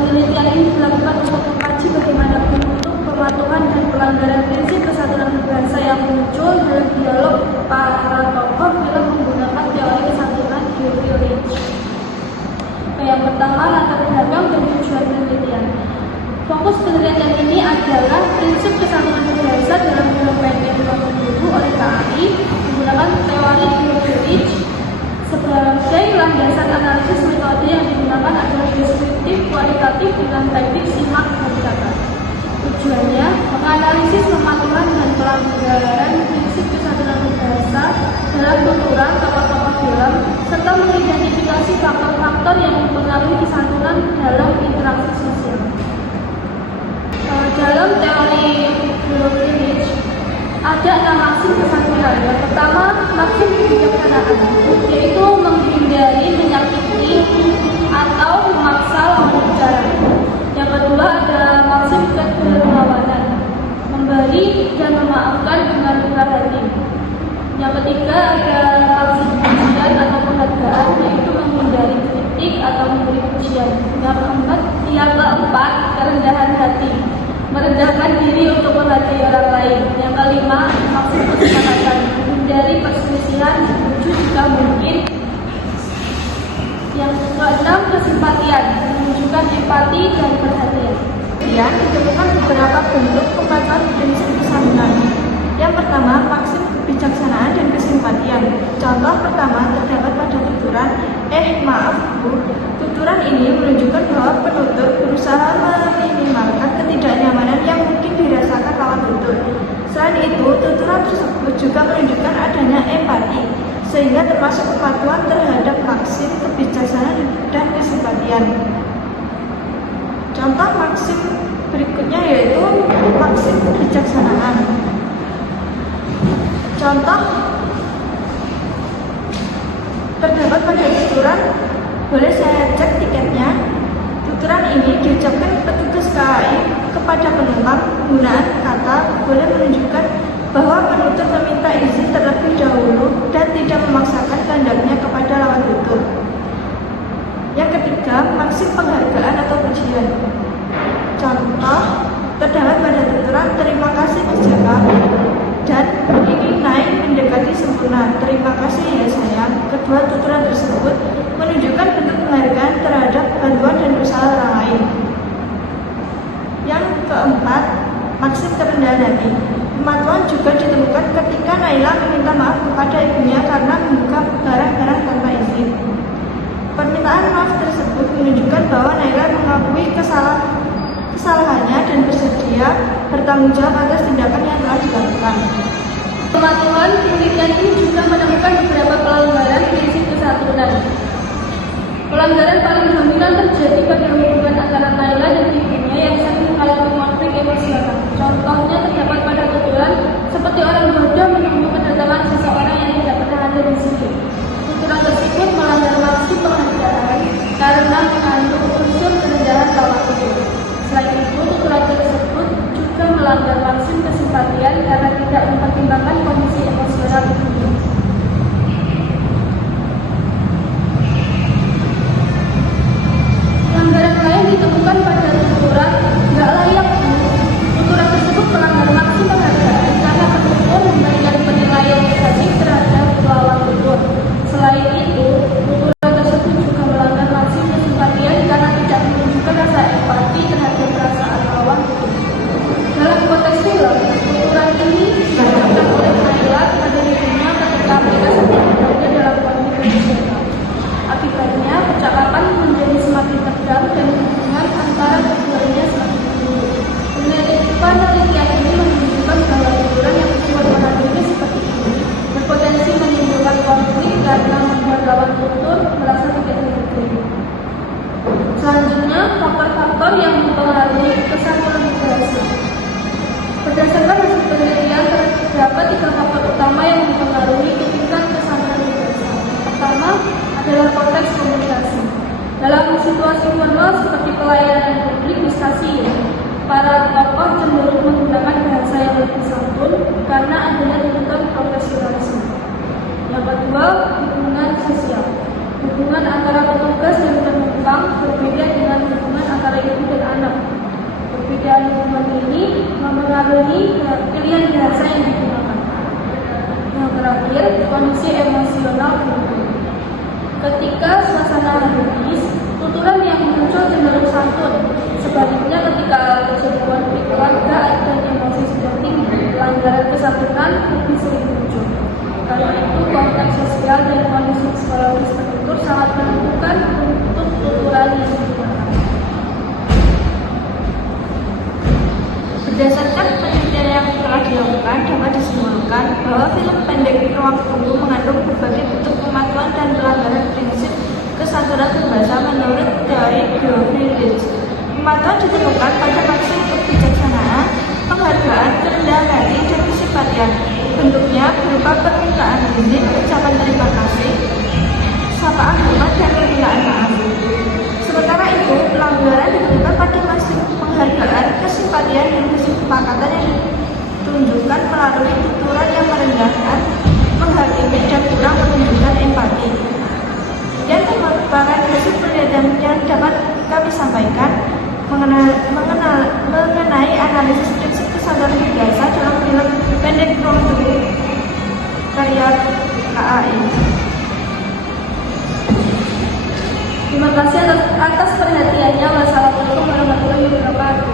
Penelitian ini dilakukan untuk mengkaji bagaimana bentuk pematuhan dan pelanggaran prinsip kesatuan berbahasa yang muncul dalam dialog para tokoh dalam menggunakan teori kesantunan Geoffrey Lynch. Yang pertama, latar belakang dan tujuan penelitian. Fokus penelitian ini adalah prinsip kesantunan berbahasa dalam dialog dulu oleh KAI menggunakan teori Geoffrey Lynch. Sebagai landasan analisis, metode yang digunakan adalah deskriptif, kualitatif dengan teknik simak dan catat. Tujuannya menganalisis pematuhan dan pelanggaran prinsip kesatuan berbahasa dalam tuturan tokoh-tokoh film serta mengidentifikasi faktor-faktor yang mempengaruhi kesantunan dalam interaksi sosial. Dalam teori Geoffrey Lynch ada 6 maksim kesantunan. Yang pertama, maksim kebijaksanaan, yaitu menghindari menyakiti atau memaksa lawan bicara. Yang kedua ada maksim kedermawanan, memberi dan memaafkan dengan murah hati. Yang ketiga ada maksim pujian atau penghargaan, yaitu menghindari kritik atau memberi pujian. Yang keempat kerendahan hati, merendahkan diri untuk menghargai orang lain. Yang kelima, maksim kesepakatan, menghindari perselisihan setuju jika mungkin. Yang keenam, kesimpatian, menunjukkan empati dan perhatian. Kemudian ditemukan beberapa bentuk pematuhan prinsip kesantunan. Yang pertama, maksim kebijaksanaan dan kesimpatian. Contoh pertama terdapat pada tuturan, maaf Bu. Tuturan ini menunjukkan bahwa penutur berusaha meminimalkan ketidaknyamanan yang mungkin dirasakan lawan tutur. Selain itu, tuturan tersebut juga menunjukkan adanya empati, sehingga termasuk kepatuhan terhadap maksim kebijaksanaan dan kesimpatian. Contoh maksim berikutnya yaitu maksim kebijaksanaan. Contoh terdapat pada tuturan, boleh saya cek tiketnya. Tuturan ini diucapkan petugas KAI kepada penumpang. Penggunaan kata boleh menunjukkan bahwa penutur meminta izin terlebih dahulu dan tidak memaksakan kehendaknya kepada lawan tutur. Yang ketiga, maksim penghargaan atau pujian. Contoh terdapat pada tuturan, terima kasih Mas Jaka, dan ini naik mendekati sempurna. Terima kasih ya sayang. Kedua tuturan tersebut menunjukkan bentuk penghargaan terhadap bantuan dan usaha orang lain. Yang keempat, maksim kerendahan hati. Pematuhan juga ditemukan ketika Naila meminta maaf kepada ibunya karena membuka barang-barang tanpa izin. Permintaan maaf tersebut menunjukkan bahwa Naila mengakui kesalahannya dan bersedia bertanggung jawab atas tindakan yang telah dilakukan. Pematuhan penelitian ini juga menemukan beberapa pelanggaran prinsip kesatuan. Pelanggaran paling dominan terjadi pada hubungan antara Naila dan ibunya yang sering kali berkonflik emosional. Contohnya terdapat pada tuturan seperti orang bodoh menunggu kedatangan seseorang yang tidak pernah ada di sini. Tuturan tersebut melanggar maksim penghargaan karena mengandung unsur kerendahan lawan tutur. Selain itu, tuturan tersebut juga melanggar maksim kesimpatian karena tidak mempertimbangkan kondisi emosional ibunya. Pelanggaran lain ditemukan pada tuturan nggak layak. Tuturan tersebut melanggar maksim penghargaan karena penutur memberikan penilaian negatif terhadap lawan tutur. Selain itu, tuturan tersebut juga melanggar maksim kesimpatian karena tidak menunjukkan rasa empati terhadap perasaan lawan tutur. Dalam konteks film, tuturan ini dilakukan oleh Naila pada dirinya ketika mereka sedang berada dalam konflik emosional. Akibatnya, percakapan menjadi semakin tegang dan hubungan antara keduanya semakin buruk. Penelitian ini menunjukkan bahwa tuturan yang berwarna ini seperti ini berpotensi menimbulkan konflik karena membuat lawan tutur merasa tidak dihargai. Selanjutnya, faktor-faktor yang mempengaruhi kesatuan berbahasa. Berdasarkan hasil penelitian, terdapat 3 faktor utama yang mempengaruhi tingkat kesatuan berbahasa. Pertama adalah konteks komunikasi. Dalam situasi formal seperti pelayanan publik di stasiun, para tokoh cenderung menggunakan bahasa yang lebih santun karena adanya tuntutan profesionalisme. Yang kedua, hubungan sosial. Hubungan antara petugas dan penumpang berbeda dengan hubungan antara ketika suasana harmonis, tuturan yang muncul cenderung santun. Sebaliknya, ketika terjadi konflik keluarga dan emosi sudah tinggi, pelanggaran kesantunan lebih sering muncul. Karena itu, konteks sosial dan kondisi psikologis penutur sangat menentukan untuk tuturan yang digunakan. Berdasarkan penelitian yang telah dilakukan, dapat disimpulkan bahwa film pendek Ruang Tunggu mengandung berbagai bentuk pematuhan dan pelanggaran prinsip kesantunan berbahasa menurut teori George. Pematuhan ditemukan pada maksud kebijaksanaan, penghargaan, kerendahan hati, dan kesempatian. Bentuknya berupa permintaan izin, ucapan terima kasih, sapaan hormat, dan permintaan maaf. Sementara itu, pelanggaran ditemukan pada maksud penghargaan, kesempatian, dan kesepakatan yang ditunjukkan melalui tuturan yang merendahkan, menghakimi, dan kurang menunjukkan empati. Dan merupakan hasil penelitian yang dapat kami sampaikan mengenai analisis prinsip kesantunan berbahasa dalam film pendek Ruang Tunggu karya KAI. Terima kasih atas perhatiannya. Wassalamualaikum warahmatullahi wabarakatuh.